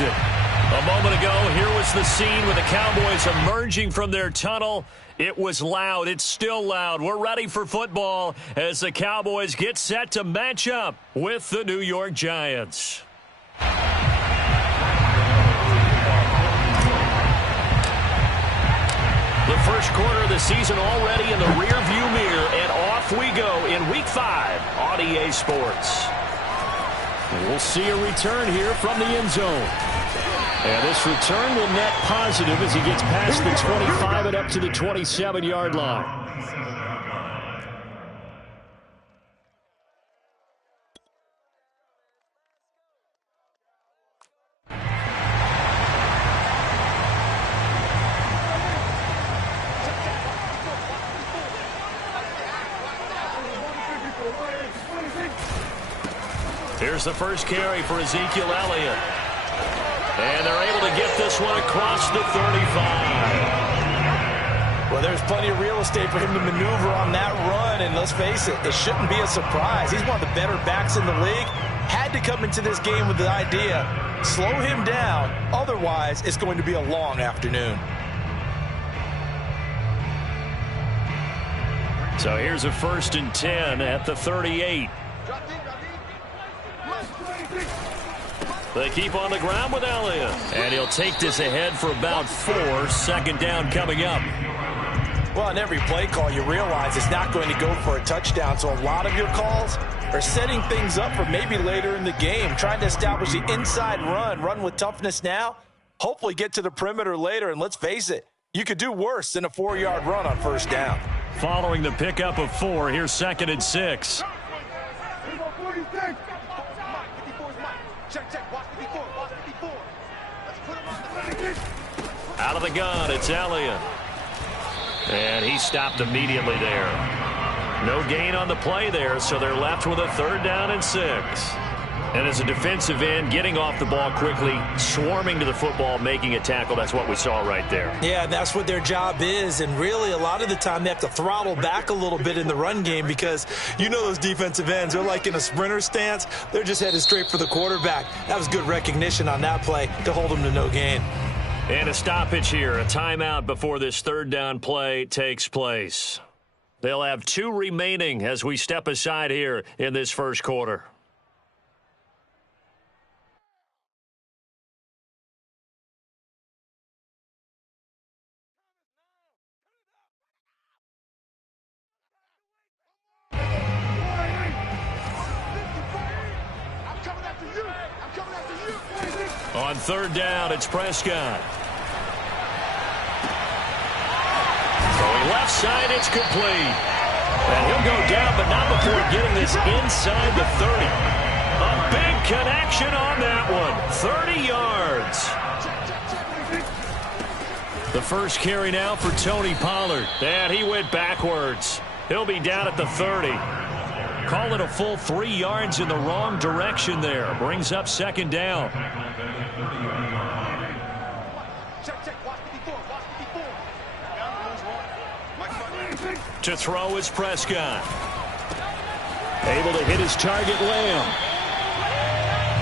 it. A moment ago, here was the scene with the Cowboys emerging from their tunnel. It was loud. It's still loud. We're ready for football as the Cowboys get set to match up with the New York Giants. The first quarter of the season already in the rearview mirror, and off we go in Week 5 on EA Sports. And we'll see a return here from the end zone. And this return will net positive as he gets past the 25 and up to the 27-yard line. Here's the first carry for Ezekiel Elliott. And they're able to get this one across the 35. Well, there's plenty of real estate for him to maneuver on that run. And let's face it, it shouldn't be a surprise. He's one of the better backs in the league. Had to come into this game with the idea, slow him down. Otherwise, it's going to be a long afternoon. So here's a 1st and 10 at the 38. They keep on the ground with Elliott. And he'll take this ahead for about 4. 2nd down coming up. Well, in every play call, you realize it's not going to go for a touchdown. So a lot of your calls are setting things up for maybe later in the game, trying to establish the inside run with toughness now, hopefully get to the perimeter later. And let's face it, you could do worse than a 4-yard run on 1st down. Following the pickup of 4, here's 2nd and 6. Out of the gun, it's Elliott. And he stopped immediately there. No gain on the play there, so they're left with a 3rd down and 6. And as a defensive end, getting off the ball quickly, swarming to the football, making a tackle, that's what we saw right there. Yeah, that's what their job is. And really, a lot of the time, they have to throttle back a little bit in the run game because you know those defensive ends, they're like in a sprinter stance. They're just headed straight for the quarterback. That was good recognition on that play to hold them to no gain. And a stoppage here, a timeout before this 3rd down play takes place. They'll have 2 remaining as we step aside here in this first quarter. On 3rd down, it's Prescott. Throwing left side, it's complete. And he'll go down, but not before getting this inside the 30. A big connection on that one. 30 yards. The first carry now for Tony Pollard. And he went backwards. He'll be down at the 30. Call it a full 3 yards in the wrong direction there. Brings up 2nd down. To throw is Prescott. Able to hit his target, Lamb.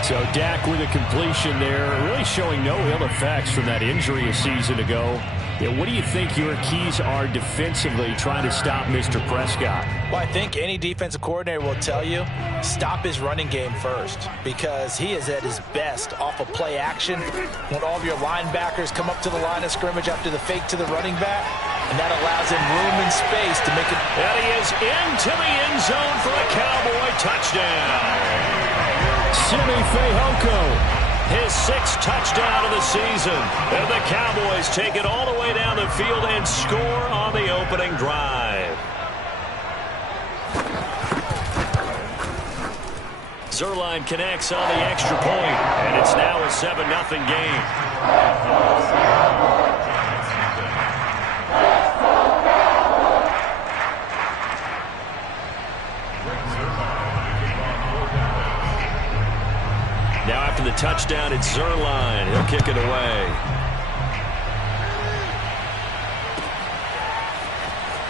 So Dak with a completion there, really showing no ill effects from that injury a season ago. Yeah, what do you think your keys are defensively trying to stop Mr. Prescott? Well, I think any defensive coordinator will tell you, stop his running game first because he is at his best off of play action when all of your linebackers come up to the line of scrimmage after the fake to the running back, and that allows him room and space to make it. And he is into the end zone for a Cowboy touchdown. Simi Fehoko. His 6th touchdown of the season. And the Cowboys take it all the way down the field and score on the opening drive. Zuerlein connects on the extra point, and it's now a 7-0 game. Now after the touchdown, it's Zuerlein. He'll kick it away.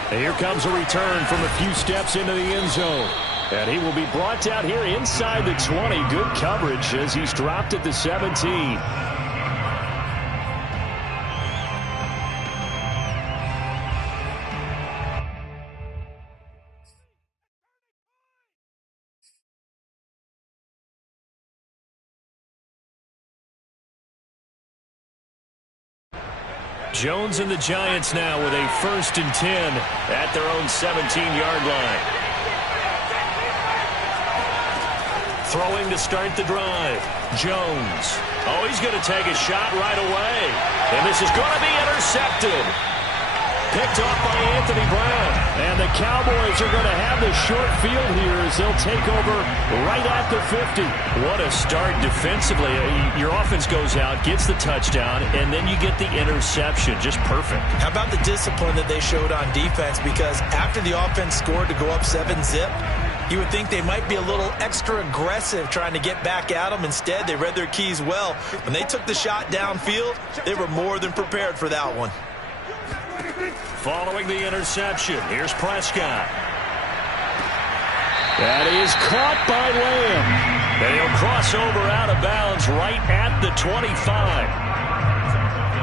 And here comes a return from a few steps into the end zone. And he will be brought down here inside the 20. Good coverage as he's dropped at the 17. Jones and the Giants now with a 1st and 10 at their own 17-yard line. Throwing to start the drive. Jones. Oh, he's going to take a shot right away. And this is going to be intercepted. Picked off by Anthony Brown. And the Cowboys are going to have the short field here as they'll take over right at the 50. What a start defensively. Your offense goes out, gets the touchdown, and then you get the interception. Just perfect. How about the discipline that they showed on defense? Because after the offense scored to go up 7-zip, you would think they might be a little extra aggressive trying to get back at them. Instead, they read their keys well. When they took the shot downfield, they were more than prepared for that one. Following the interception, here's Prescott. That is caught by Lamb. And he'll cross over out of bounds right at the 25.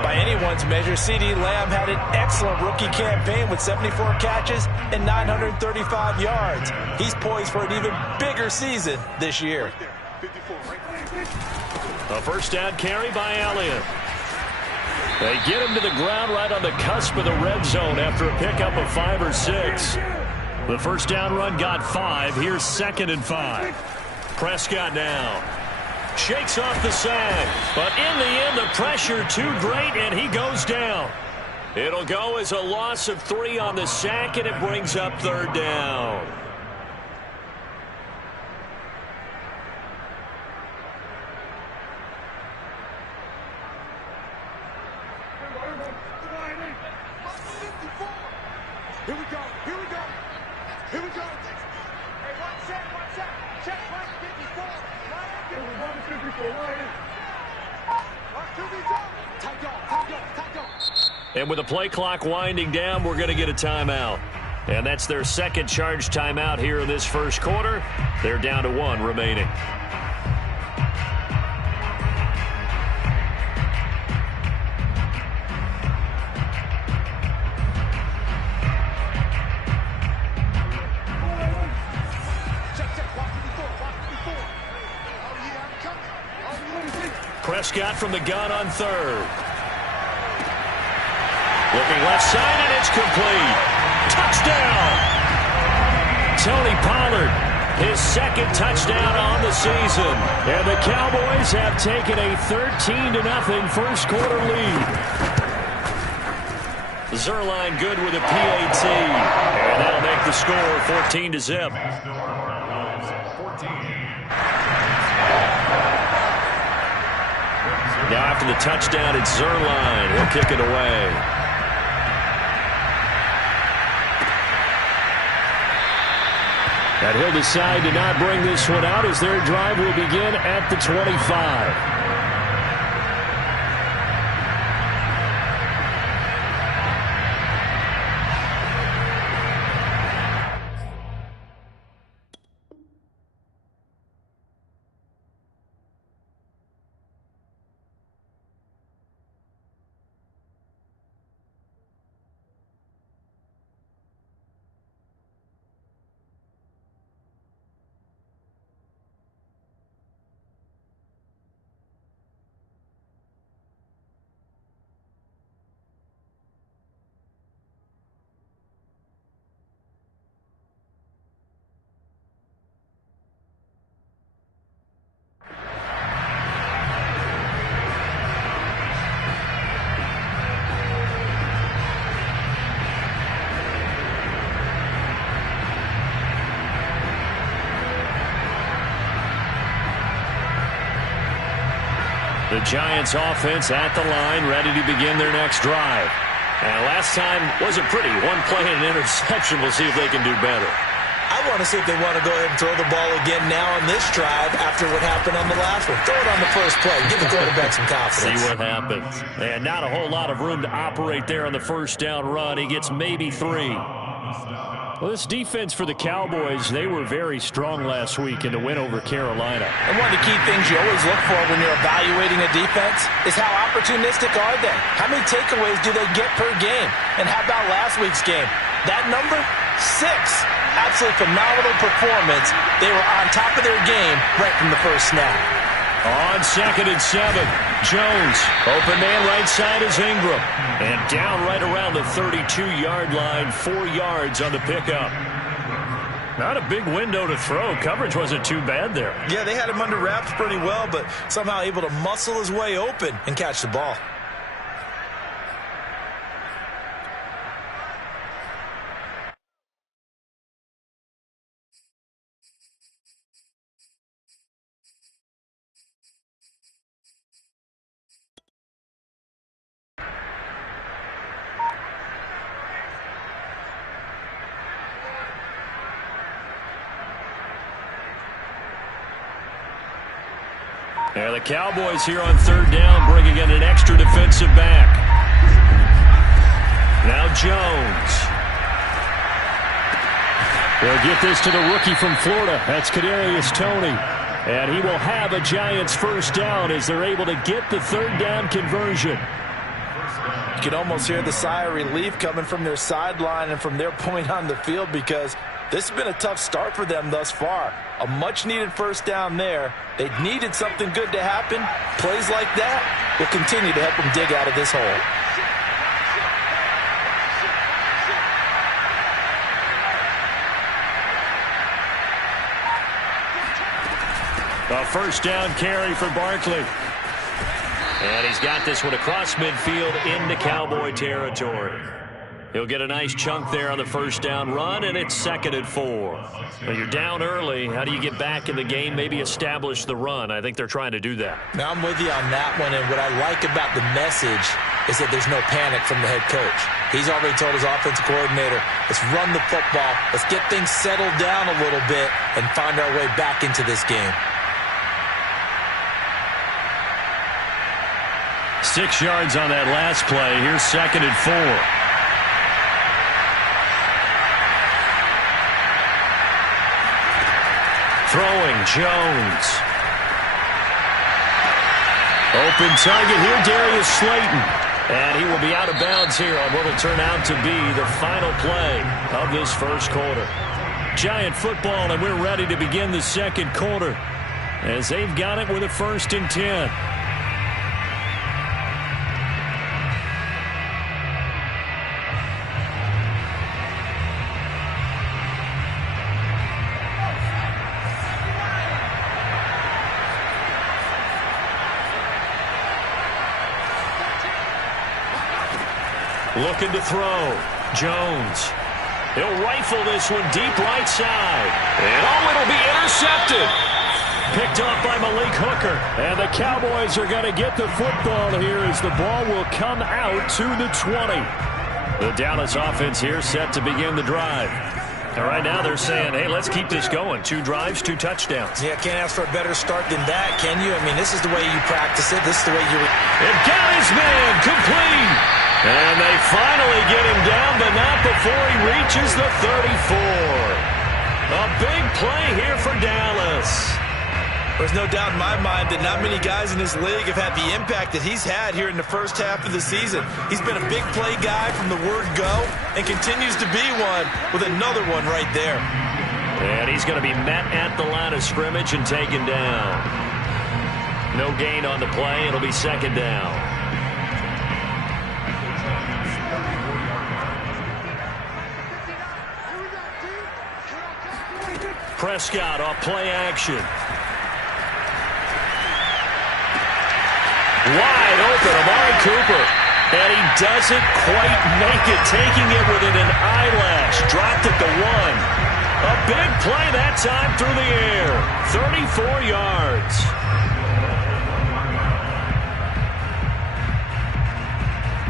By anyone's measure, CeeDee Lamb had an excellent rookie campaign with 74 catches and 935 yards. He's poised for an even bigger season this year. A first down carry by Elliott. They get him to the ground right on the cusp of the red zone after a pickup of 5 or 6. The first down run got 5. Here's 2nd and 5. Prescott now. Shakes off the sack. But in the end, the pressure too great, and he goes down. It'll go as a loss of 3 on the sack, and it brings up 3rd down. Here we go. Here we go. Here we go. Hey, one set. Check point 54. Line 54. Tight go. And with the play clock winding down, we're going to get a timeout. And that's their second charge timeout here in this first quarter. They're down to 1 remaining. Prescott from the gun on 3rd. Looking left side, and it's complete. Touchdown! Tony Pollard, his 2nd touchdown on the season. And the Cowboys have taken a 13-0 first quarter lead. Zuerlein good with a PAT. And that'll make the score 14-0. Now after the touchdown, it's Zuerlein. He'll kick it away. And he'll decide to not bring this one out as their drive will begin at the 25. The Giants offense at the line, ready to begin their next drive. And last time wasn't pretty. 1 play and an interception. We'll see if they can do better. I want to see if they want to go ahead and throw the ball again now on this drive after what happened on the last one. Throw it on the first play. Give the quarterback some confidence. See what happens. And not a whole lot of room to operate there on the first down run. He gets maybe 3. Well, this defense for the Cowboys, they were very strong last week in the win over Carolina. And one of the key things you always look for when you're evaluating a defense is how opportunistic are they? How many takeaways do they get per game? And how about last week's game? That number, 6. Absolutely phenomenal performance. They were on top of their game right from the first snap. On 2nd and 7, Jones. Open man right side is Ingram. And down right around the 32-yard line, 4 yards on the pickup. Not a big window to throw. Coverage wasn't too bad there. Yeah, they had him under wraps pretty well, but somehow able to muscle his way open and catch the ball. And the Cowboys here on 3rd down, bringing in an extra defensive back. Now Jones. They'll get this to the rookie from Florida. That's Kadarius Toney. And he will have a Giants first down as they're able to get the 3rd down conversion. You can almost hear the sigh of relief coming from their sideline and from their point on the field, because this has been a tough start for them thus far. A much-needed first down there. They needed something good to happen. Plays like that will continue to help them dig out of this hole. A first down carry for Barkley. And he's got this one across midfield into Cowboy territory. He'll get a nice chunk there on the first down run, and it's 2nd and 4. Now you're down early. How do you get back in the game, maybe establish the run? I think they're trying to do that. Now I'm with you on that one, and what I like about the message is that there's no panic from the head coach. He's already told his offensive coordinator, let's run the football, let's get things settled down a little bit and find our way back into this game. 6 yards on that last play. Here's 2nd and 4. Throwing, Jones. Open target here, Darius Slayton. And he will be out of bounds here on what will turn out to be the final play of this first quarter. Giant football, and we're ready to begin the second quarter as they've got it with a 1st and 10. Looking to throw. Jones. He'll rifle this one deep right side. And it'll be intercepted. Picked off by Malik Hooker. And the Cowboys are going to get the football here as the ball will come out to the 20. The Dallas offense here set to begin the drive. And right now they're saying, hey, let's keep this going. 2 drives, 2 touchdowns. Yeah, can't ask for a better start than that, can you? I mean, this is the way you practice it. This is the way you... And got his man complete. And they finally get him down, but not before he reaches the 34. A big play here for Dallas. There's no doubt in my mind that not many guys in this league have had the impact that he's had here in the first half of the season. He's been a big play guy from the word go and continues to be one with another one right there. And he's going to be met at the line of scrimmage and taken down. No gain on the play. It'll be 2nd down. Prescott off play action. Wide open, Amari Cooper. And he doesn't quite make it, taking it within an eyelash. Dropped at the 1. A big play that time through the air. 34 yards.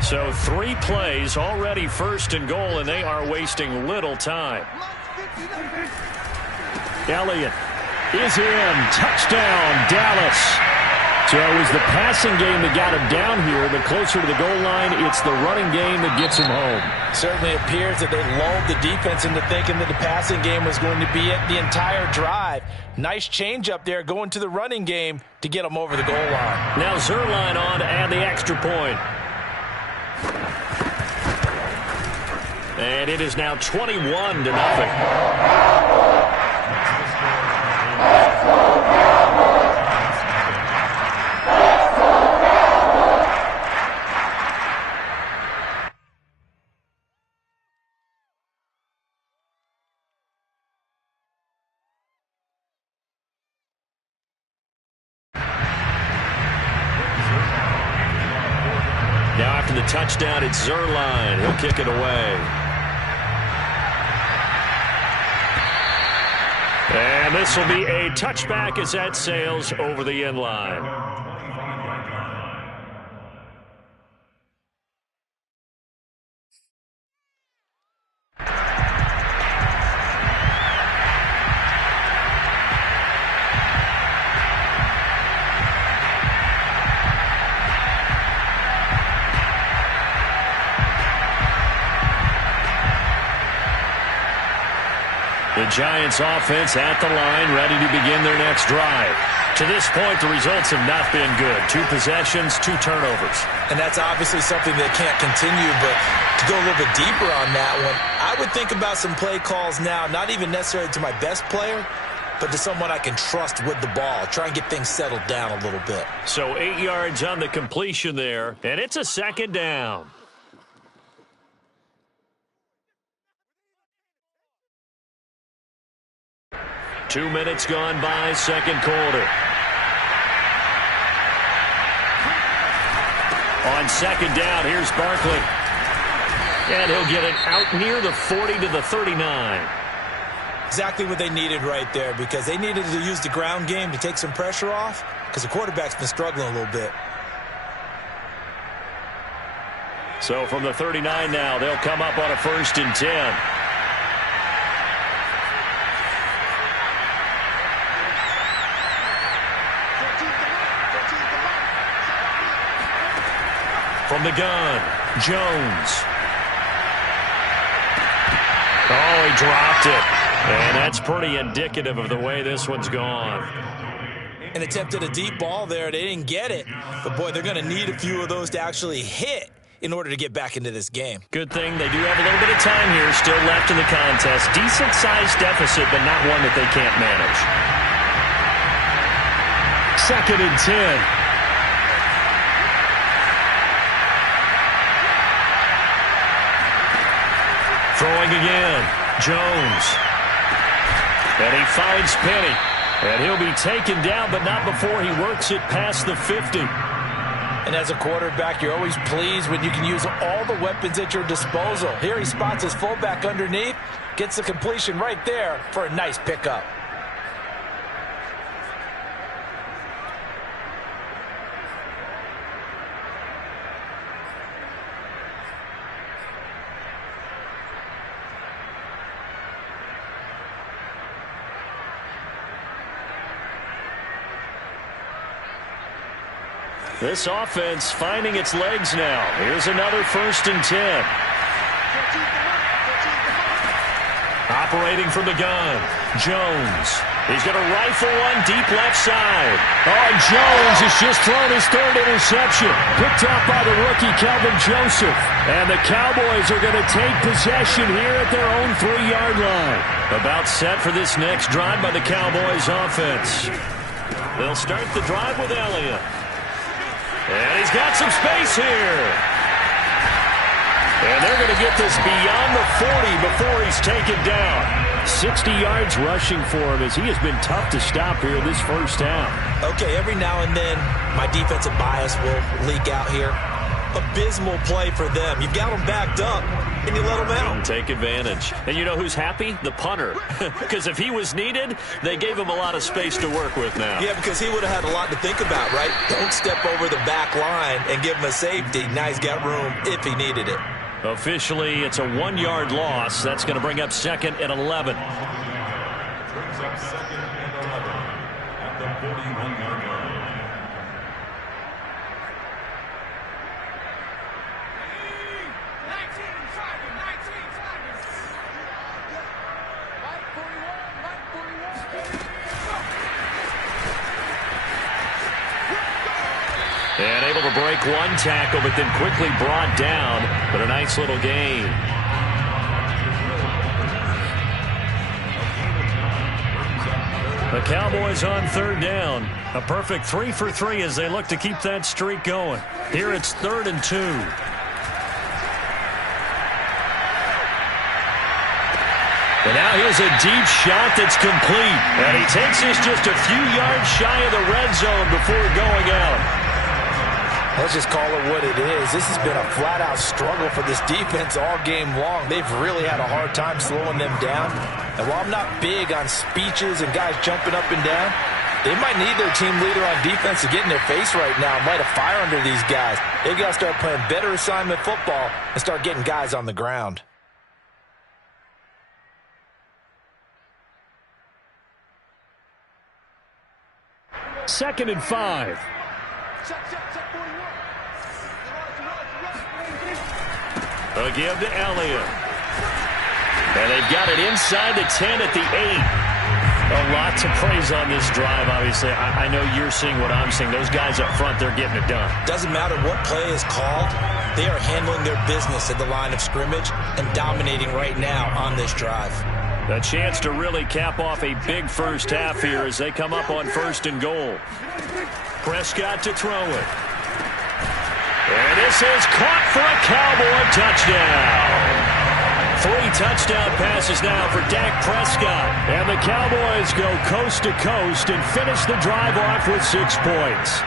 So 3 plays, already 1st and goal, and they are wasting little time. Elliott is in. Touchdown, Dallas. So it was the passing game that got him down here, but closer to the goal line, it's the running game that gets him home. Certainly appears that they lulled the defense into thinking that the passing game was going to be it the entire drive. Nice change up there going to the running game to get them over the goal line. Now Zuerlein on to add the extra point. And it is now 21-0. Talking the touchdown, it's Zuerlein. He'll kick it away. And this will be a touchback as that sails over the end line. The Giants offense at the line, ready to begin their next drive. To this point, the results have not been good. 2 possessions, 2 turnovers. And that's obviously something that can't continue, but to go a little bit deeper on that one, I would think about some play calls now, not even necessarily to my best player, but to someone I can trust with the ball. Try and get things settled down a little bit. So 8 yards on the completion there, and it's a second down. Two minutes gone by, second quarter. On second down, here's Barkley. And he'll get it out near the 40 to the 39. Exactly what they needed right there, because they needed to use the ground game to take some pressure off, because the quarterback's been struggling a little bit. So from the 39 now, they'll come up on a 1st and 10. From the gun, Jones. Oh, he dropped it. And that's pretty indicative of the way this one's gone. And attempted a deep ball there. They didn't get it. But, boy, they're going to need a few of those to actually hit in order to get back into this game. Good thing they do have a little bit of time here still left in the contest. Decent-sized deficit, but not one that they can't manage. 2nd and 10. Throwing again, Jones. And he finds Penny. And he'll be taken down, but not before he works it past the 50. And as a quarterback, you're always pleased when you can use all the weapons at your disposal. Here he spots his fullback underneath, gets the completion right there for a nice pickup. This offense finding its legs now. Here's another 1st and 10. Operating from the gun, Jones. He's going to rifle one deep left side. Oh, and Jones has just thrown his 3rd interception. Picked up by the rookie, Kelvin Joseph. And the Cowboys are going to take possession here at their own 3-yard line. About set for this next drive by the Cowboys offense. They'll start the drive with Elliott. And he's got some space here. And they're going to get this beyond the 40 before he's taken down. 60 yards rushing for him as he has been tough to stop here this first half. Okay, every now and then my defensive bias will leak out here. Abysmal play for them. You've got them backed up, and you let them out. Take advantage. And you know who's happy? The punter. Because if he was needed, they gave him a lot of space to work with now. Yeah, because he would have had a lot to think about, right? Don't step over the back line and give him a safety. Now he's got room if he needed it. Officially, it's a 1-yard loss. That's going to bring up 2nd and 11. Brings up 2nd and 11 at the 41-yard line. And able to break one tackle, but then quickly brought down. But a nice little gain. The Cowboys on 3rd down. A perfect 3 for 3 as they look to keep that streak going. Here it's 3rd and 2. And now here's a deep shot that's complete. And he takes this just a few yards shy of the red zone before going out. Let's just call it what it is. This has been a flat-out struggle for this defense all game long. They've really had a hard time slowing them down. And while I'm not big on speeches and guys jumping up and down, they might need their team leader on defense to get in their face right now and light a fire under these guys. They've got to start playing better assignment football and start getting guys on the ground. Second and 5. A give to Elliott. And they've got it inside the 10 at the 8. A lot to praise on this drive, obviously. I know you're seeing what I'm seeing. Those guys up front, they're getting it done. Doesn't matter what play is called. They are handling their business at the line of scrimmage and dominating right now on this drive. A chance to really cap off a big first half here as they come up on 1st and goal. Prescott to throw it. And this is caught for a Cowboy touchdown. 3 touchdown passes now for Dak Prescott. And the Cowboys go coast to coast and finish the drive off with 6 points.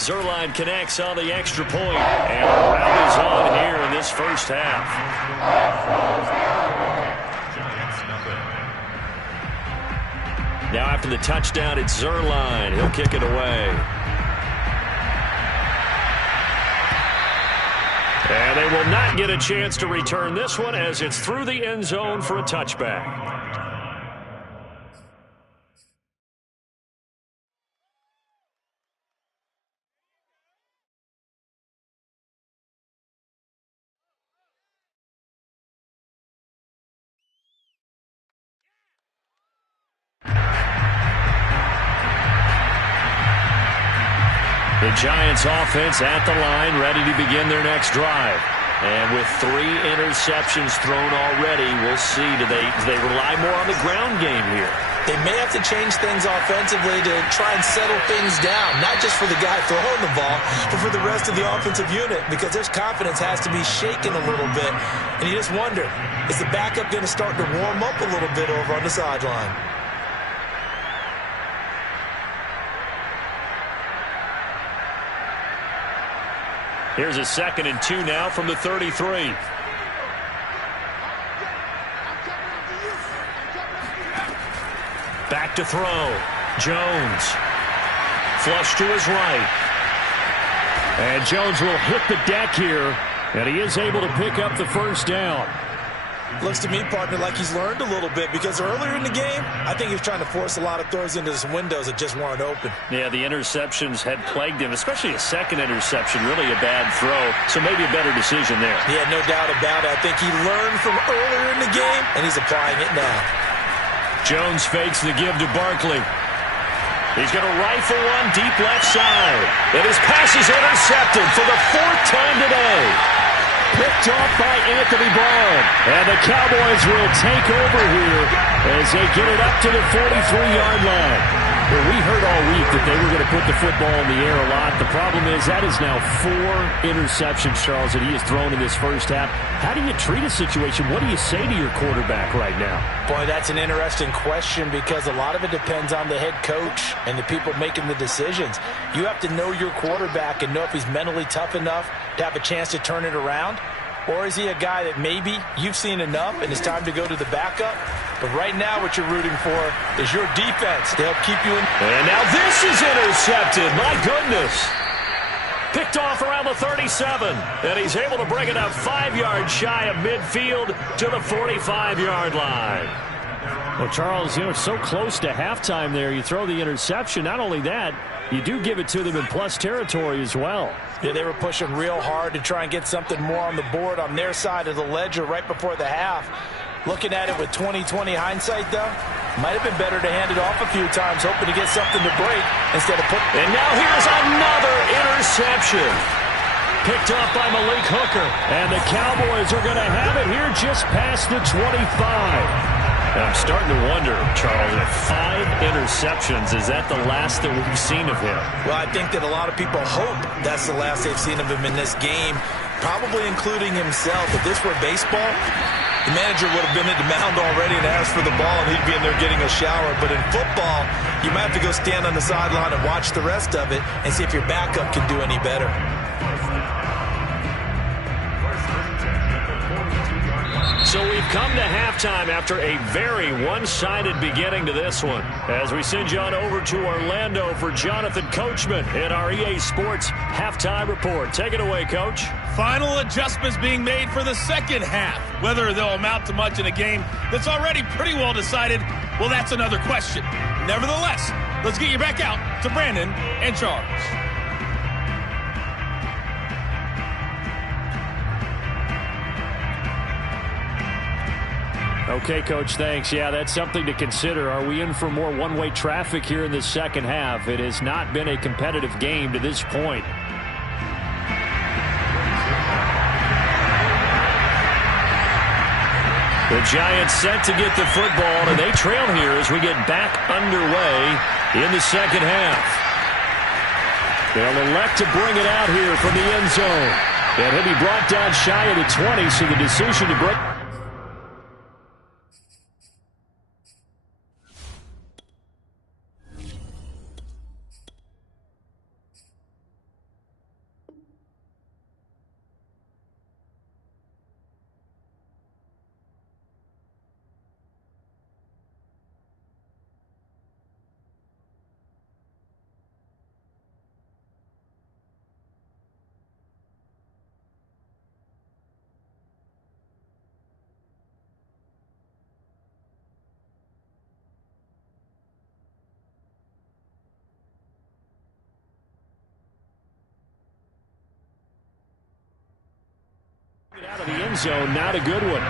Zuerlein connects on the extra point, and the round is on here in this first half. Now after the touchdown, it's Zuerlein. He'll kick it away. And they will not get a chance to return this one as it's through the end zone for a touchback. The Giants offense at the line, ready to begin their next drive. And with 3 interceptions thrown already, we'll see. Do they rely more on the ground game here? They may have to change things offensively to try and settle things down, not just for the guy throwing the ball, but for the rest of the offensive unit, because their confidence has to be shaken a little bit. And you just wonder, is the backup going to start to warm up a little bit over on the sideline? Here's a 2nd and 2 now from the 33. Back to throw. Jones. Flush to his right. And Jones will hit the deck here, and he is able to pick up the first down. Looks to me, partner, like he's learned a little bit, because earlier in the game, I think he was trying to force a lot of throws into some windows that just weren't open. Yeah, the interceptions had plagued him, especially a second interception, really a bad throw, so maybe a better decision there. Yeah, no doubt about it. I think he learned from earlier in the game, and he's applying it now. Jones fakes the give to Barkley. He's going to rifle one deep left side. And his pass is intercepted for the 4th time today. Picked off by Anthony Barr. And the Cowboys will take over here as they get it up to the 43-yard line. Well, we heard all week that they were going to put the football in the air a lot. The problem is that is now 4 interceptions, Charles, that he has thrown in this first half. How do you treat a situation? What do you say to your quarterback right now? Boy, that's an interesting question, because a lot of it depends on the head coach and the people making the decisions. You have to know your quarterback and know if he's mentally tough enough to have a chance to turn it around. Or is he a guy that maybe you've seen enough and it's time to go to the backup? But right now what you're rooting for is your defense to help keep you in. And now this is intercepted. My goodness. Picked off around the 37. And he's able to bring it up 5 yards shy of midfield to the 45-yard line. Well, Charles, you know, so close to halftime there. You throw the interception. Not only that, you do give it to them in plus territory as well. Yeah, they were pushing real hard to try and get something more on the board on their side of the ledger right before the half. Looking at it with 20/20 hindsight, though, might have been better to hand it off a few times, hoping to get something to break instead of put. And now here's another interception. Picked up by Malik Hooker. And the Cowboys are going to have it here just past the 25. I'm starting to wonder, Charles, if 5 interceptions, is that the last that we've seen of him? Well, I think that a lot of people hope that's the last they've seen of him in this game, probably including himself. If this were baseball, The manager would have been at the mound already and asked for the ball, and he'd be in there getting a shower. But in football, you might have to go stand on the sideline and watch the rest of it and see if your backup can do any better. So we've come to halftime after a very one-sided beginning to this one. As we send you on over to Orlando for Jonathan Coachman in our EA Sports Halftime Report. Take it away, Coach. Final adjustments being made for the second half. Whether they'll amount to much in a game that's already pretty well decided, well, that's another question. Nevertheless, let's get you back out to Brandon and Charles. Okay, Coach, thanks. Yeah, that's something to consider. Are we in for more one-way traffic here in the second half? It has not been a competitive game to this point. The Giants set to get the football, and they trail here as we get back underway in the second half. They'll elect to bring it out here from the end zone. And he'll be brought down shy of the 20, so the decision to break. Out of the end zone, not a good one.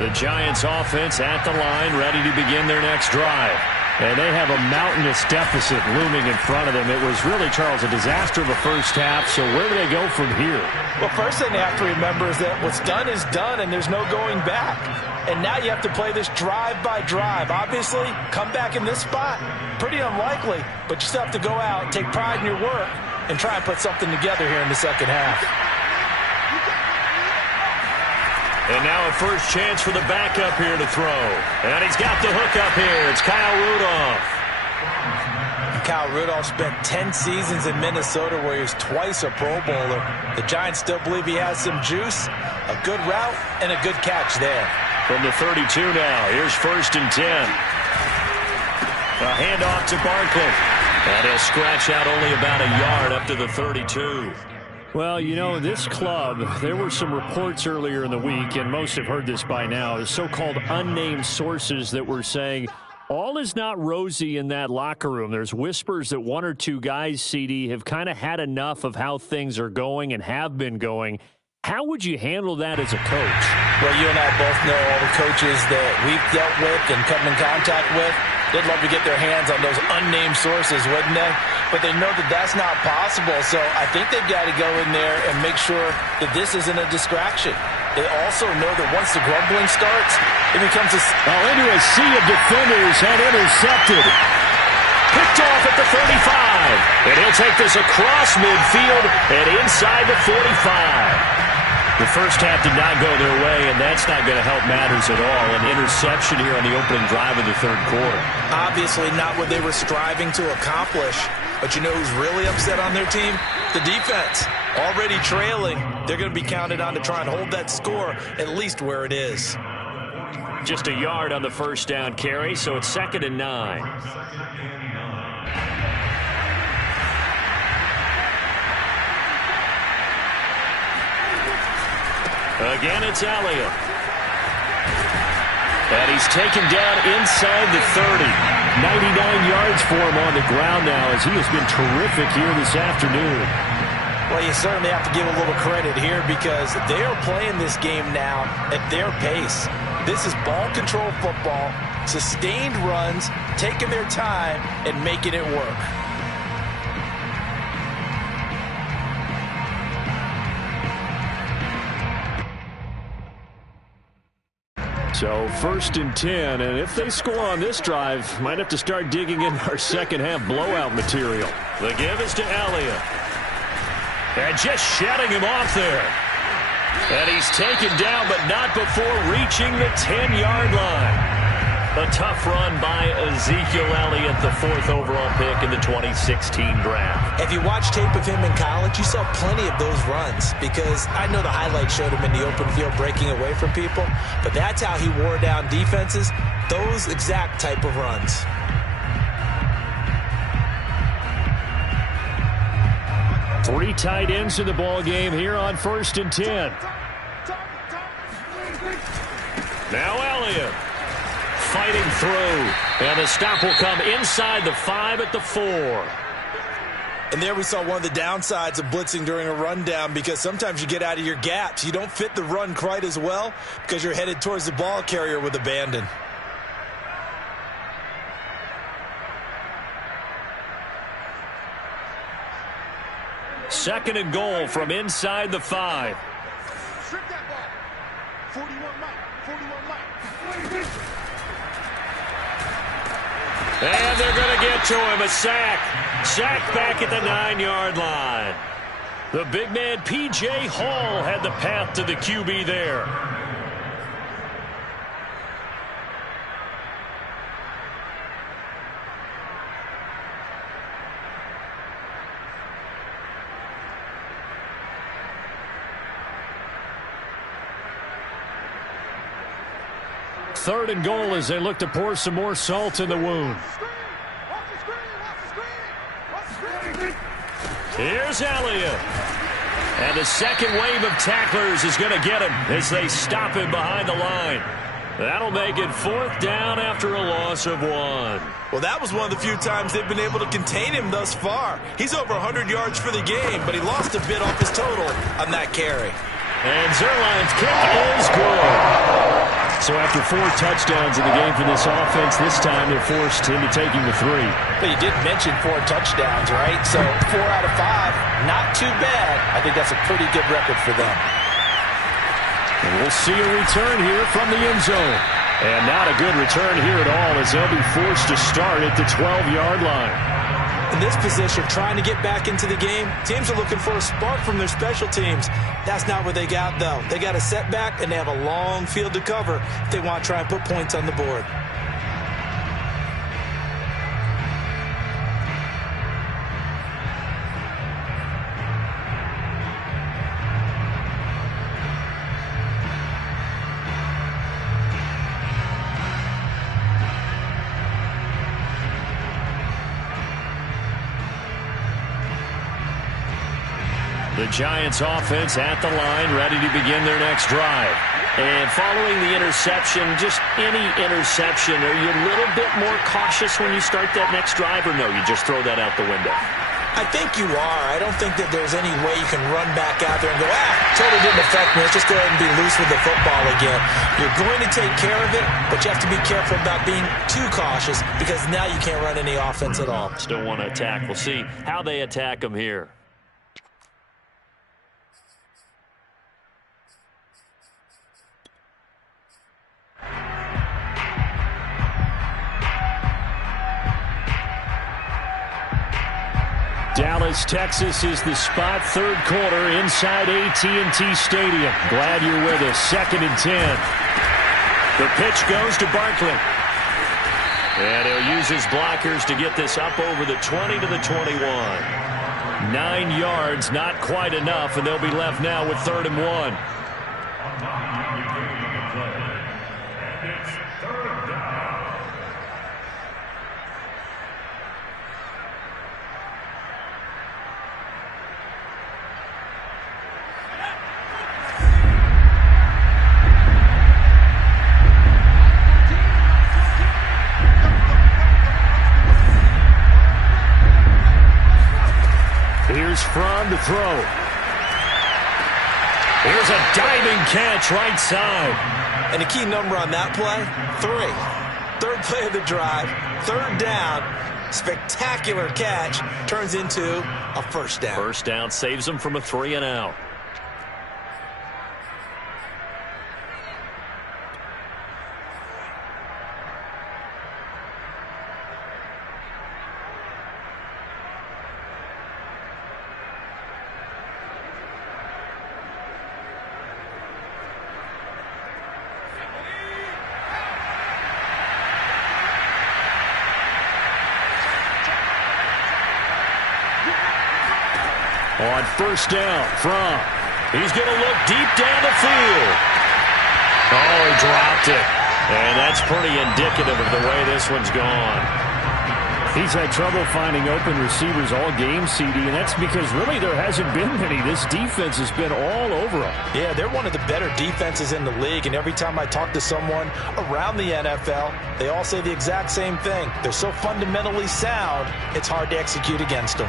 The Giants offense at the line, ready to begin their next drive. And they have a mountainous deficit looming in front of them. It was really, Charles, a disaster of a first half. So where do they go from here? Well, first thing they have to remember is that what's done is done, and there's no going back. And now you have to play this drive by drive. Obviously, come back in this spot, pretty unlikely. But you still have to go out, take pride in your work, and try and put something together here in the second half. And now a first chance for the backup here to throw. And he's got the hook up here. It's Kyle Rudolph. Kyle Rudolph spent 10 seasons in Minnesota where he was twice a Pro Bowler. The Giants still believe he has some juice, a good route, and a good catch there. From the 32 now, here's 1st and 10. A handoff to Barkley. And he'll scratch out only about a yard up to the 32. Well, you know, this club, there were some reports earlier in the week, and most have heard this by now, the so-called unnamed sources that were saying all is not rosy in that locker room. There's whispers that one or two guys, CD, have kind of had enough of how things are going and have been going. How would you handle that as a coach? Well, you and I both know all the coaches that we've dealt with and come in contact with. They'd love to get their hands on those unnamed sources, wouldn't they? But they know that that's not possible, so I think they've got to go in there and make sure that this isn't a distraction. They also know that once the grumbling starts, it becomes a... into a sea of defenders and intercepted. Picked off at the 35. And he'll take this across midfield and inside the 45. The first half did not go their way, and that's not going to help matters at all. An interception here on the opening drive of the third quarter. Obviously not what they were striving to accomplish. But you know who's really upset on their team? The defense. Already trailing. They're going to be counted on to try and hold that score at least where it is. Just a yard on the first down carry, so it's 2nd and 9. Again, it's Elliott. And he's taken down inside the 30. 99 yards for him on the ground now as he has been terrific here this afternoon. Well, you certainly have to give a little credit here because they are playing this game now at their pace. This is ball control football, sustained runs, taking their time, and making it work. So 1st and 10, and if they score on this drive, might have to start digging in our second half blowout material. The give is to Elliott. And just shutting him off there. And he's taken down, but not before reaching the 10-yard line. A tough run by Ezekiel Elliott, the 4th overall pick in the 2016 draft. If you watch tape of him in college, you saw plenty of those runs, because I know the highlight showed him in the open field breaking away from people, but that's how he wore down defenses, those exact type of runs. Three tight ends in the ball game here on 1st and 10. Now Elliott fighting through, and the stop will come inside the 5 at the 4. And there we saw one of the downsides of blitzing during a rundown, because sometimes you get out of your gaps. You don't fit the run quite as well because you're headed towards the ball carrier with abandon. Second and goal from inside the 5. Strip that ball. 41 Mike. And they're going to get to him. A sack. Sack back at the 9-yard line. The big man, P.J. Hall, had the path to the QB there. Third and goal as they look to pour some more salt in the wound. Here's Elliott. And the second wave of tacklers is going to get him as they stop him behind the line. That'll make it 4th down after a loss of 1. Well, that was one of the few times they've been able to contain him thus far. He's over 100 yards for the game, but he lost a bit off his total on that carry. And Zuerlein's kick is good. So after 4 touchdowns in the game for this offense, this time they're forced into taking the 3. But you did mention 4 touchdowns, right? So 4 out of 5, not too bad. I think that's a pretty good record for them. And we'll see a return here from the end zone. And not a good return here at all, as they'll be forced to start at the 12-yard line. In this position, trying to get back into the game, teams are looking for a spark from their special teams. That's not what they got, though. They got a setback, and they have a long field to cover if they want to try and put points on the board. The Giants offense at the line, ready to begin their next drive. And following the interception, just any interception, are you a little bit more cautious when you start that next drive, or no, you just throw that out the window? I think you are. I don't think that there's any way you can run back out there and go, totally didn't affect me. Let's just go ahead and be loose with the football again. You're going to take care of it, but you have to be careful about being too cautious, because now you can't run any offense at all. Still want to attack. We'll see how they attack them here. Dallas, Texas is the spot. 3rd quarter inside AT&T Stadium. Glad you're with us. 2nd and 10. The pitch goes to Barkley. And he'll use his blockers to get this up over the 20 to the 21. 9 yards, not quite enough, and they'll be left now with 3rd and 1. From to throw. Here's a diving catch right side. And the key number on that play, 3. 3rd play of the drive, 3rd down, spectacular catch, turns into a 1st down. 1st down saves them from a 3 and out. on first down from. He's going to look deep down the field. Oh, he dropped it. And that's pretty indicative of the way this one's gone. He's had trouble finding open receivers all game, CD, and that's because really there hasn't been many. This defense has been all over them. Yeah, they're one of the better defenses in the league, and every time I talk to someone around the NFL, they all say the exact same thing. They're so fundamentally sound, it's hard to execute against them.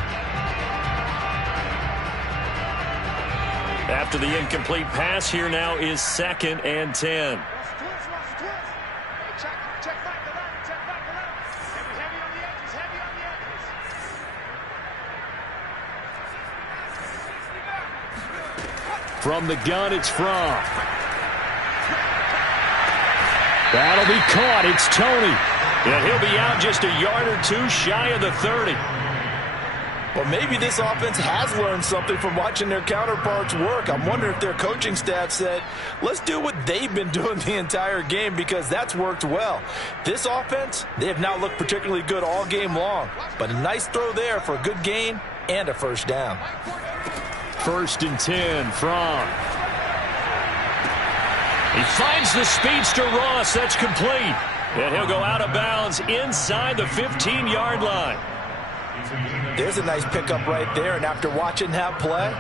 After the incomplete pass, here now is 2nd and 10. From the gun, it's from. That'll be caught. It's Toney. And he'll be out just a yard or two shy of the 30. Well, maybe this offense has learned something from watching their counterparts work. I'm wondering if their coaching staff said, let's do what they've been doing the entire game, because that's worked well. This offense, they have not looked particularly good all game long. But a nice throw there for a good gain and a first down. 1st and 10 from. He finds the speedster Ross. That's complete. And he'll go out of bounds inside the 15-yard line. There's a nice pickup right there, and after watching that play,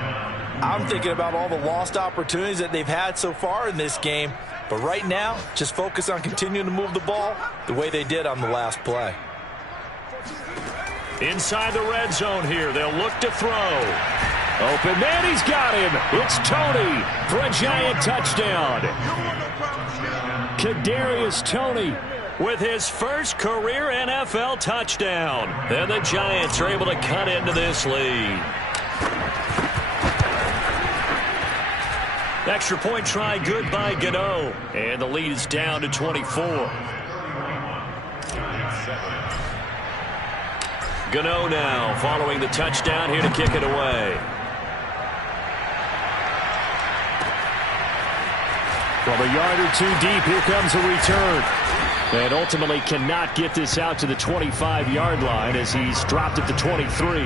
I'm thinking about all the lost opportunities that they've had so far in this game. But right now, just focus on continuing to move the ball the way they did on the last play. Inside the red zone here, they'll look to throw. Open man, he's got him. It's Toney for a giant touchdown. Kadarius Toney with his first career NFL touchdown. And the Giants are able to cut into this lead. Extra point try good by Gano. And the lead is down to 24. Gano now following the touchdown here to kick it away. From a yard or two deep, here comes a return. And ultimately cannot get this out to the 25-yard line as he's dropped at the 23.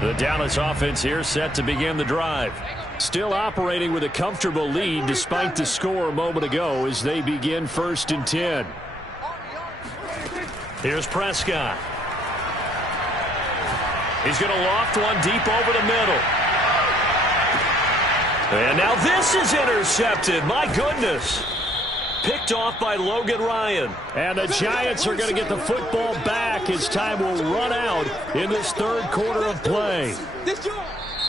The Dallas offense here set to begin the drive. Still operating with a comfortable lead despite the score a moment ago as they begin 1st and 10. Here's Prescott. He's going to loft one deep over the middle. And now this is intercepted. My goodness. Picked off by Logan Ryan. And the Giants are going to get the football back as time will run out in this 3rd quarter of play.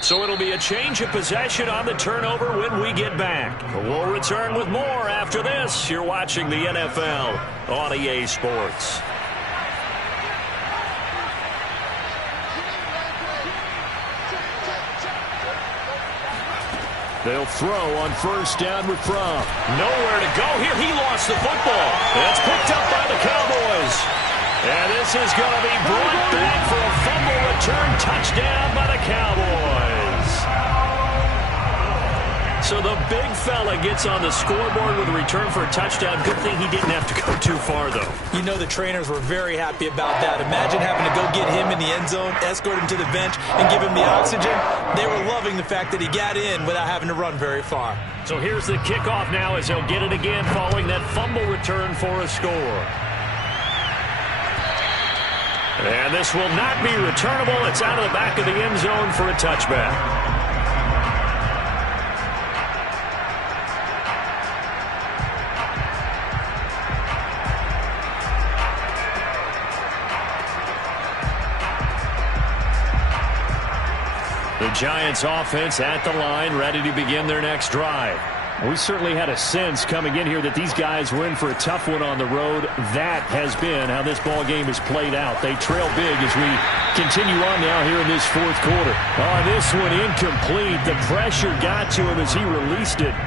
So it'll be a change of possession on the turnover when we get back. We'll return with more after this. You're watching the NFL on EA Sports. They'll throw on 1st down with Fromm. Nowhere to go here. He lost the football. It's picked up by the Cowboys. And this is going to be brought back for a fumble return touchdown by the Cowboys. So the big fella gets on the scoreboard with a return for a touchdown. Good thing he didn't have to go too far, though. You know the trainers were very happy about that. Imagine having to go get him in the end zone, escort him to the bench, and give him the oxygen. They were loving the fact that he got in without having to run very far. So here's the kickoff now as he'll get it again following that fumble return for a score. And this will not be returnable. It's out of the back of the end zone for a touchback. The Giants offense at the line, ready to begin their next drive. We certainly had a sense coming in here that these guys were in for a tough one on the road. That has been how this ball game has played out. They trail big as we continue on now here in this 4th quarter. Oh, this one incomplete. The pressure got to him as he released it.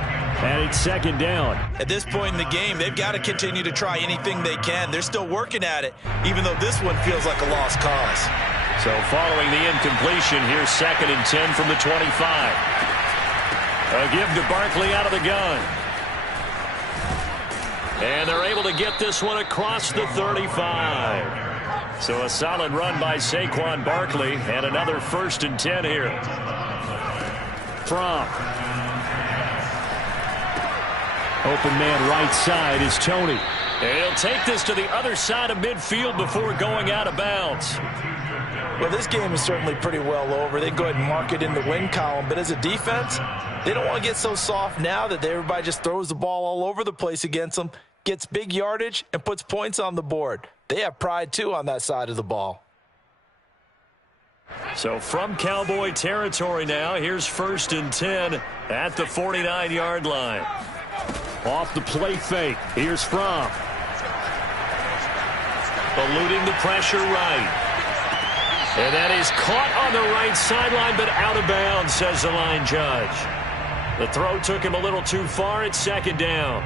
And it's 2nd down. At this point in the game, they've got to continue to try anything they can. They're still working at it, even though this one feels like a lost cause. So following the incompletion, here's 2nd and 10 from the 25. A give to Barkley out of the gun. And they're able to get this one across the 35. So a solid run by Saquon Barkley, and another 1st and 10 here. From open man right side is Tony. And he'll take this to the other side of midfield before going out of bounds. Well, this game is certainly pretty well over. They go ahead and mark it in the win column. But as a defense, they don't want to get so soft now that everybody just throws the ball all over the place against them, gets big yardage, and puts points on the board. They have pride, too, on that side of the ball. So from Cowboy territory now, here's 1st and 10 at the 49-yard line. Off the play fake. Here's Fromm. Eluding the pressure right. And that is caught on the right sideline, but out of bounds, says the line judge. The throw took him a little too far. It's 2nd down.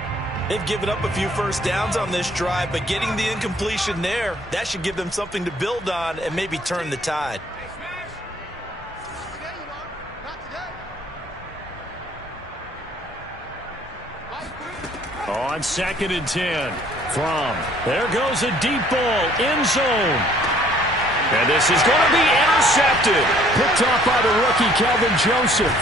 They've given up a few first downs on this drive, but getting the incompletion there, that should give them something to build on and maybe turn the tide. On 2nd and 10. From there goes a deep ball, end zone. And this is going to be intercepted. Picked off by the rookie, Kelvin Joseph.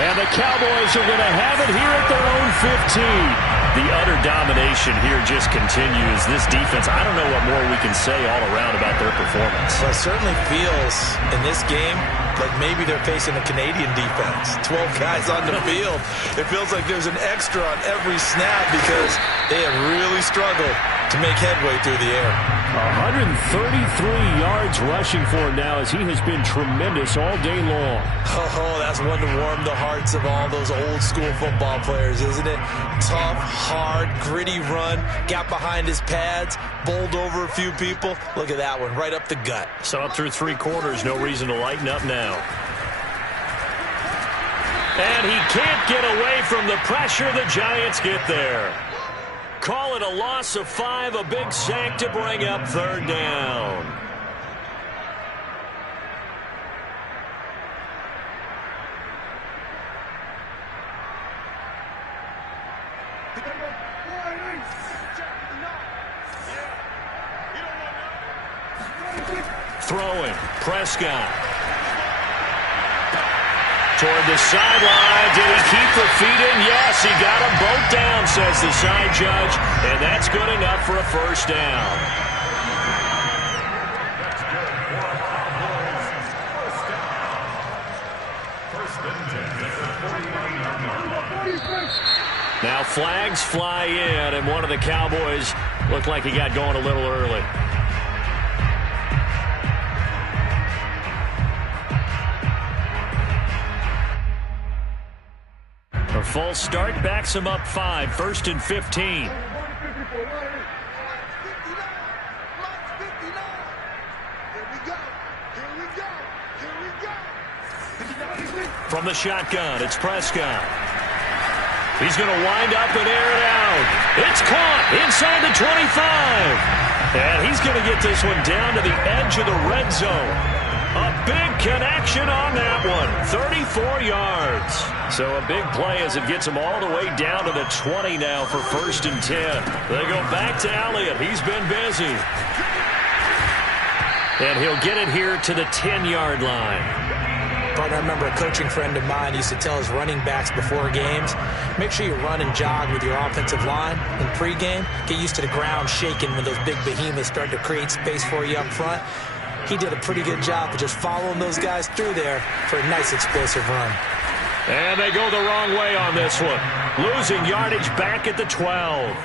And the Cowboys are going to have it here at their own 15. The utter domination here just continues. This defense, I don't know what more we can say all around about their performance. Well, it certainly feels in this game like maybe they're facing a Canadian defense. 12 guys on the field. It feels like there's an extra on every snap because they have really struggled to make headway through the air. 133 yards rushing for him now as he has been tremendous all day long. Oh, that's one to warm the hearts of all those old school football players, isn't it? Tough, hard, gritty run, got behind his pads, bowled over a few people. Look at that one, right up the gut. So up through 3 quarters, no reason to lighten up now. And he can't get away from the pressure. The Giants get there. Call it a loss of 5, a big sack to bring up 3rd down. Throwing, Prescott. Toward the sideline. Did he keep the feet in? Yes, he got them both down, says the side judge. And that's good enough for a 1st down. Now flags fly in, and one of the Cowboys looked like he got going a little early. A full start backs him up 5, 1st and 15. From the shotgun, it's Prescott. He's going to wind up and air it out. It's caught inside the 25. And he's going to get this one down to the edge of the red zone. A big connection on that one. 34 yards. So a big play as it gets him all the way down to the 20 now for 1st and 10. They go back to Elliott. He's been busy. And he'll get it here to the 10-yard line. But I remember a coaching friend of mine used to tell his running backs before games, make sure you run and jog with your offensive line in pregame. Get used to the ground shaking when those big behemoths start to create space for you up front. He did a pretty good job of just following those guys through there for a nice explosive run. And they go the wrong way on this one. Losing yardage back at the 12.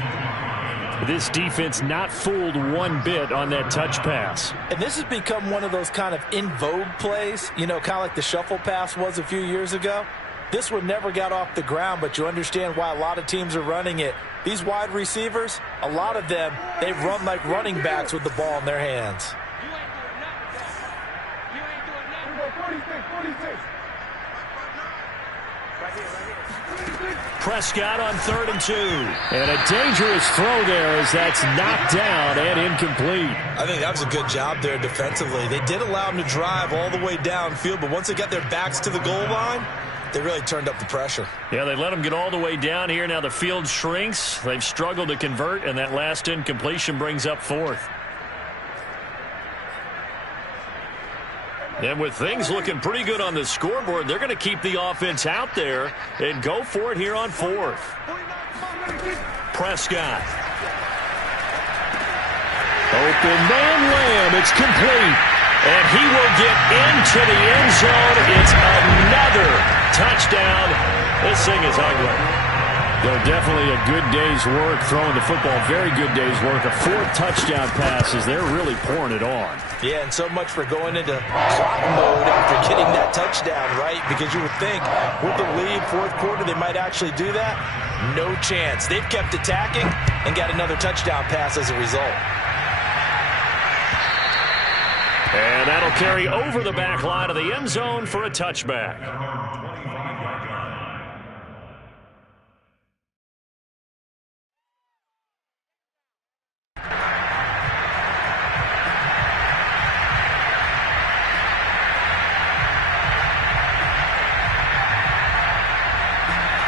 This defense not fooled one bit on that touch pass. And this has become one of those kind of in vogue plays, you know, kind of like the shuffle pass was a few years ago. This one never got off the ground, but you understand why a lot of teams are running it. These wide receivers, a lot of them, they run like running backs with the ball in their hands. Prescott on 3rd and 2. And a dangerous throw there as that's knocked down and incomplete. I think that was a good job there defensively. They did allow him to drive all the way downfield, but once they got their backs to the goal line, They really turned up the pressure. Yeah, they let them get all the way down here. Now the field shrinks. They've struggled to convert, and that last incompletion brings up fourth. And with things looking pretty good on the scoreboard, they're going to keep the offense out there and go for it here on fourth. Prescott. Open man Lamb. It's complete. And he will get into the end zone. It's another touchdown. This thing is ugly. They're definitely a good day's work throwing the football. Very good day's work. A fourth touchdown passes. They're really pouring it on. Yeah, and so much for going into clock mode after getting that touchdown, right? Because you would think with the lead, fourth quarter, they might actually do that. No chance. They've kept attacking and got another touchdown pass as a result. And that'll carry over the back line of the end zone for a touchback.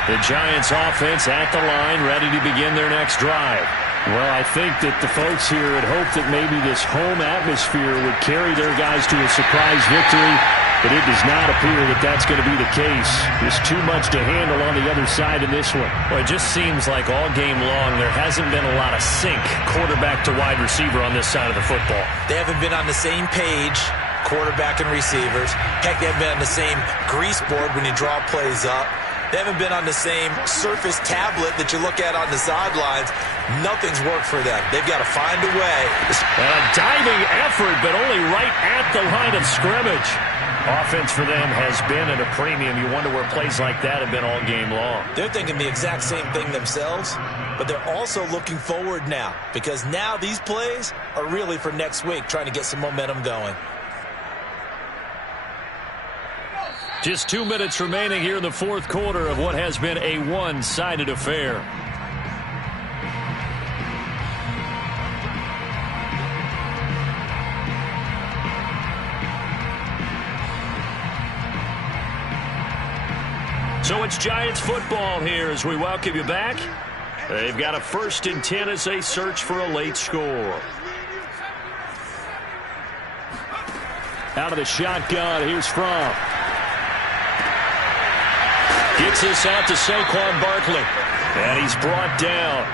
The Giants offense at the line, ready to begin their next drive. Well, I think that the folks here had hoped that maybe this home atmosphere would carry their guys to a surprise victory, but it does not appear that that's going to be the case. There's too much to handle on the other side in this one. Well, it just seems like all game long there hasn't been a lot of sync quarterback to wide receiver on this side of the football. They haven't been on the same page, quarterback and receivers. Heck, they haven't been on the same grease board when you draw plays up. They haven't been on the same surface tablet that you look at on the sidelines. Nothing's worked for them. They've got to find a way. And a diving effort, but only right at the line of scrimmage. Offense for them has been at a premium. You wonder where plays like that have been all game long. They're thinking the exact same thing themselves, but they're also looking forward now because now these plays are really for next week, trying to get some momentum going. Just 2 minutes remaining here in the fourth quarter of what has been a one-sided affair. So it's Giants football here as we welcome you back. They've got a 1st and 10 as they search for a late score. Out of the shotgun, here's Fromm. Gets this out to Saquon Barkley. And he's brought down.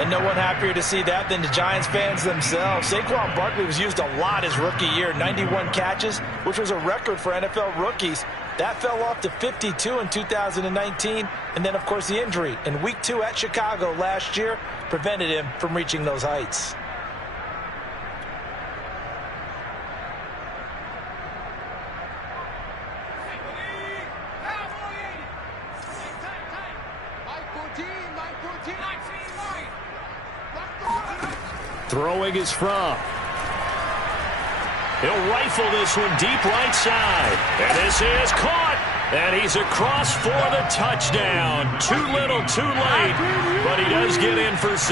And no one happier to see that than the Giants fans themselves. Saquon Barkley was used a lot his rookie year, 91 catches, which was a record for NFL rookies. That fell off to 52 in 2019. And then, of course, the injury in Week 2 at Chicago last year prevented him from reaching those heights. Throwing is Fromm. He'll rifle this one deep right side. And this is caught. And he's across for the touchdown. Too little, too late. But he does get in for 6.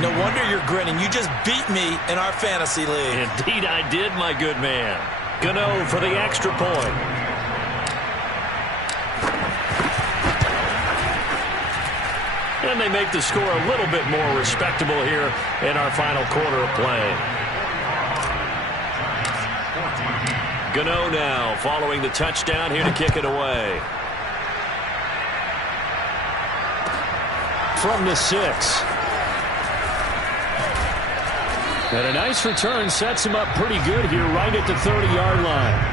No wonder you're grinning. You just beat me in our fantasy league. Indeed I did, my good man. Gano for the extra point. And they make the score a little bit more respectable here in our final quarter of play. Gano now following the touchdown here to kick it away. From the 6. And a nice return sets him up pretty good here right at the 30-yard line.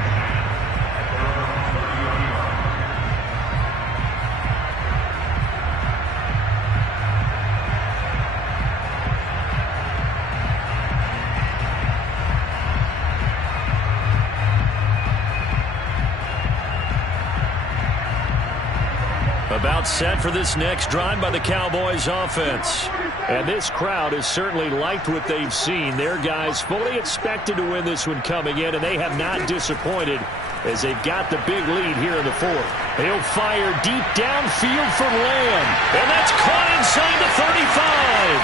About set for this next drive by the Cowboys offense. And this crowd has certainly liked what they've seen. Their guys fully expected to win this one coming in, and they have not disappointed as they've got the big lead here in the fourth. He'll fire deep downfield for Lamb. And that's caught inside the 35.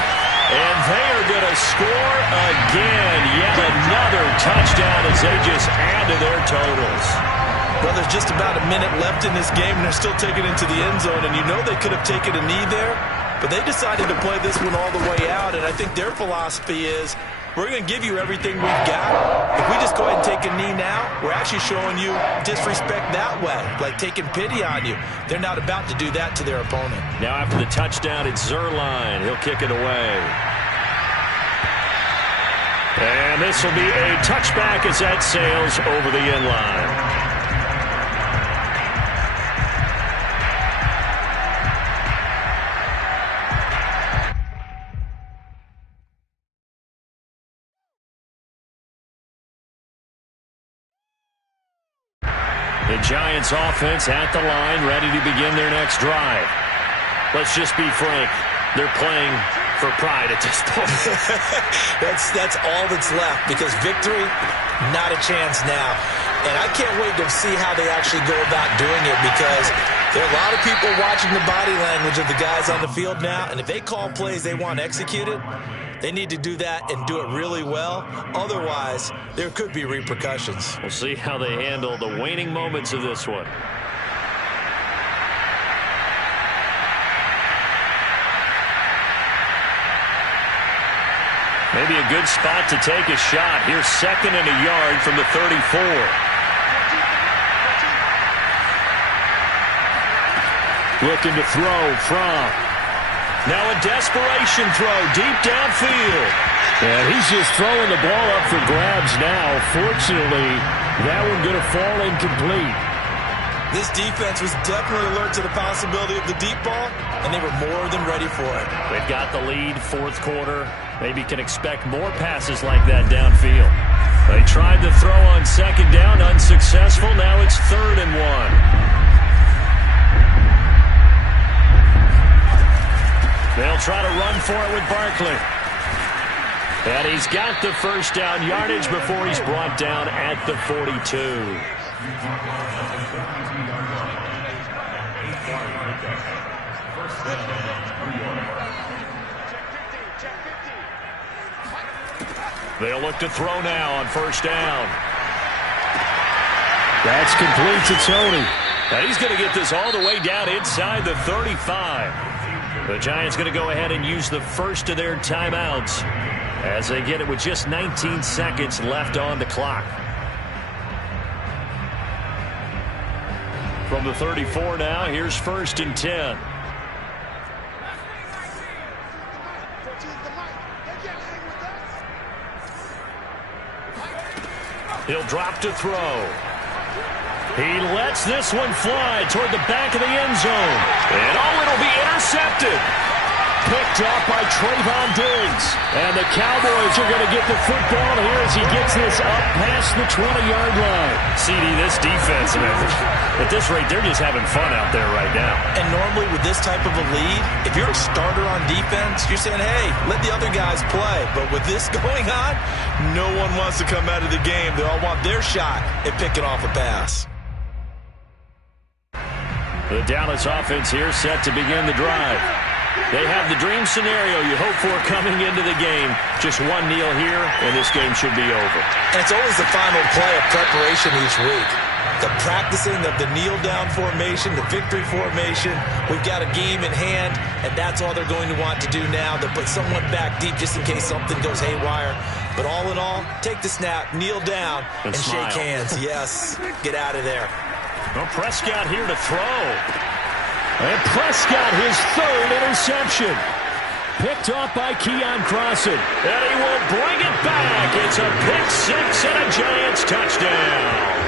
And they are going to score again. Yet another touchdown as they just add to their totals. Well, there's just about a minute left in this game, and they're still taking it into the end zone. And you know they could have taken a knee there, but they decided to play this one all the way out. And I think their philosophy is, we're going to give you everything we've got. If we just go ahead and take a knee now, we're actually showing you disrespect that way, like taking pity on you. They're not about to do that to their opponent. Now after the touchdown, it's Zuerlein. He'll kick it away. And this will be a touchback as that sails over the end line. The Giants offense at the line, ready to begin their next drive. Let's just be frank. They're playing for pride at this point. That's all that's left, because victory, not a chance now. And I can't wait to see how they actually go about doing it, because there are a lot of people watching the body language of the guys on the field now, and if they call plays they want executed, they need to do that and do it really well. Otherwise, there could be repercussions. We'll see how they handle the waning moments of this one. Maybe a good spot to take a shot. Here's 2nd and a yard from the 34. Looking to throw from. Now a desperation throw deep downfield. And he's just throwing the ball up for grabs now. Fortunately, that one going to fall incomplete. This defense was definitely alert to the possibility of the deep ball, and they were more than ready for it. They've got the lead, 4th quarter. Maybe can expect more passes like that downfield. They tried to throw on 2nd down, unsuccessful. Now it's 3rd and 1. They'll try to run for it with Barkley. And he's got the first down yardage before he's brought down at the 42. They'll look to throw now on 1st down. That's complete to Tony. And he's going to get this all the way down inside the 35. The Giants going to go ahead and use the first of their timeouts as they get it with just 19 seconds left on the clock. From the 34 now, here's 1st and 10. He'll drop to throw. He lets this one fly toward the back of the end zone. And it'll be intercepted. Picked off by Trayvon Diggs. And the Cowboys are going to get the football here as he gets this up past the 20-yard line. CD, this defense, at this rate, they're just having fun out there right now. And normally with this type of a lead, if you're a starter on defense, you're saying, hey, let the other guys play. But with this going on, no one wants to come out of the game. They all want their shot at picking off a pass. The Dallas offense here set to begin the drive. They have the dream scenario you hope for coming into the game. Just one kneel here, and this game should be over. And it's always the final play of preparation each week. The practicing of the kneel-down formation, the victory formation. We've got a game in hand, and that's all they're going to want to do now. They'll put someone back deep just in case something goes haywire. But all in all, take the snap, kneel down, and shake hands. Yes, get out of there. Well, Prescott here to throw. And Prescott, his 3rd interception. Picked off by Keon Crossen. And he will bring it back. It's a pick 6 and a Giants touchdown.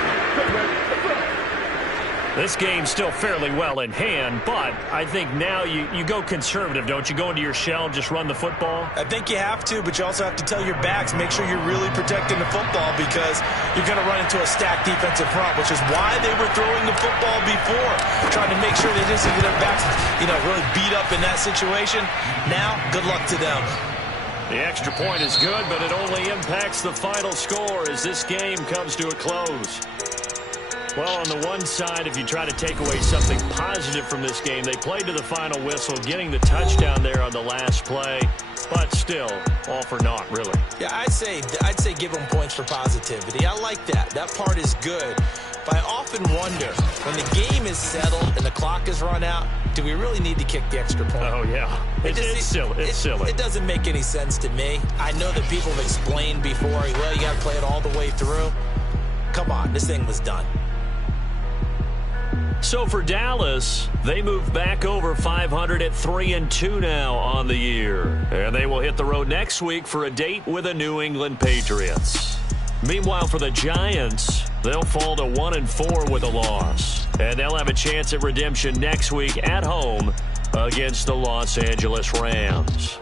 This game's still fairly well in hand, but I think now you go conservative, don't you? Go into your shell and just run the football? I think you have to, but you also have to tell your backs, make sure you're really protecting the football, because you're going to run into a stacked defensive front, which is why they were throwing the football before, trying to make sure they didn't get their backs, really beat up in that situation. Now, good luck to them. The extra point is good, but it only impacts the final score as this game comes to a close. Well, on the one side, if you try to take away something positive from this game, they played to the final whistle, getting the touchdown there on the last play, but still, all for naught, really. Yeah, I'd say give them points for positivity. I like that. That part is good. But I often wonder, when the game is settled and the clock is run out, do we really need to kick the extra point? Oh, yeah. It's silly. It's silly. It doesn't make any sense to me. I know that people have explained before, well, you got to play it all the way through. Come on, this thing was done. So for Dallas, they move back over 500 at 3-2 now on the year. And they will hit the road next week for a date with the New England Patriots. Meanwhile, for the Giants, they'll fall to 1-4 with a loss. And they'll have a chance at redemption next week at home against the Los Angeles Rams.